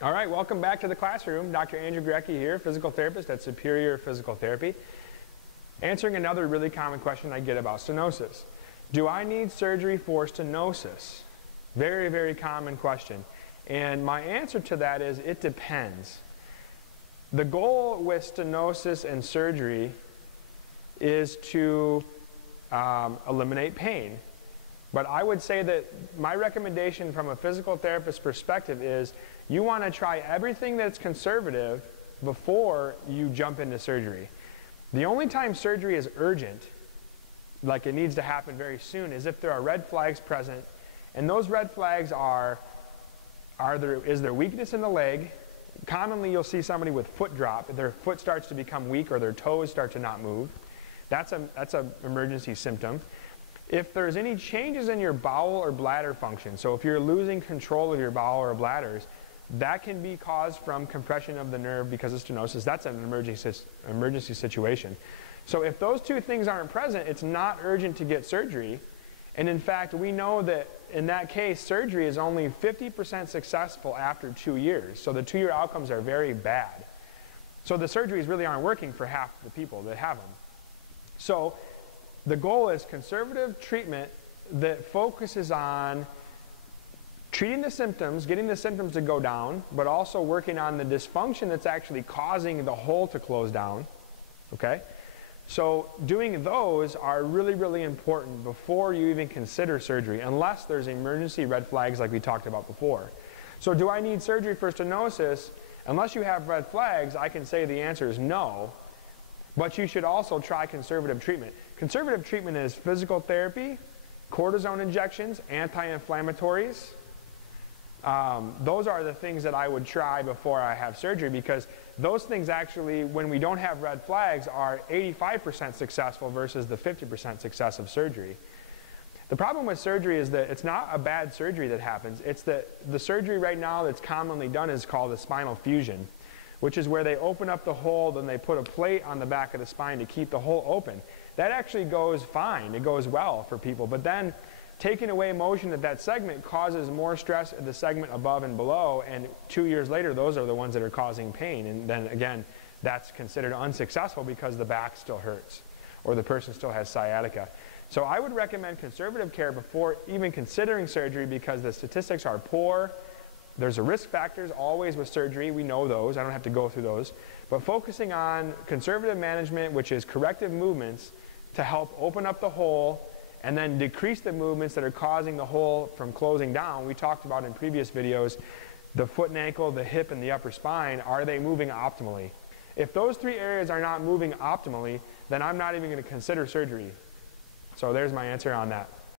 All right, welcome back to the classroom. Dr. Andrew Grecki here, physical therapist at Superior Physical Therapy. Answering another really common question I get about stenosis. Do I need surgery for stenosis? Very, very common question. And my answer to that is it depends. The goal with stenosis and surgery is to eliminate pain. But I would say that my recommendation from a physical therapist perspective is you want to try everything that's conservative before you jump into surgery. The only time surgery is urgent, like it needs to happen very soon, is if there are red flags present. And those red flags is there weakness in the leg? Commonly you'll see somebody with foot drop. Their foot starts to become weak or their toes start to not move. That's an emergency symptom. If there's any changes in your bowel or bladder function, so if you're losing control of your bowel or bladders, that can be caused from compression of the nerve because of stenosis. That's an emergency situation. So if those two things aren't present, it's not urgent to get surgery. And in fact, we know that in that case, surgery is only 50% successful after 2 years. So the 2-year outcomes are very bad. So the surgeries really aren't working for half the people that have them. So the goal is conservative treatment that focuses on treating the symptoms, getting the symptoms to go down, but also working on the dysfunction that's actually causing the hole to close down. Okay? So doing those are really, really important before you even consider surgery, unless there's emergency red flags like we talked about before. So do I need surgery for stenosis? Unless you have red flags, I can say the answer is no. But you should also try conservative treatment. Conservative treatment is physical therapy, cortisone injections, anti-inflammatories. Those are the things that I would try before I have surgery, because those things actually, when we don't have red flags, are 85% successful versus the 50% success of surgery. The problem with surgery is that it's not a bad surgery that happens. It's that the surgery right now that's commonly done is called a spinal fusion, which is where they open up the hole, then they put a plate on the back of the spine to keep the hole open. That actually goes fine. It goes well for people. But then taking away motion at that segment causes more stress at the segment above and below, and 2 years later, those are the ones that are causing pain. And then again, that's considered unsuccessful because the back still hurts or the person still has sciatica. So I would recommend conservative care before even considering surgery, because the statistics are poor. There's a risk factors always with surgery. We know those. I don't have to go through those. But focusing on conservative management, which is corrective movements to help open up the hole and then decrease the movements that are causing the hole from closing down. We talked about in previous videos the foot and ankle, the hip, and the upper spine. Are they moving optimally? If those 3 areas are not moving optimally, then I'm not even going to consider surgery. So there's my answer on that.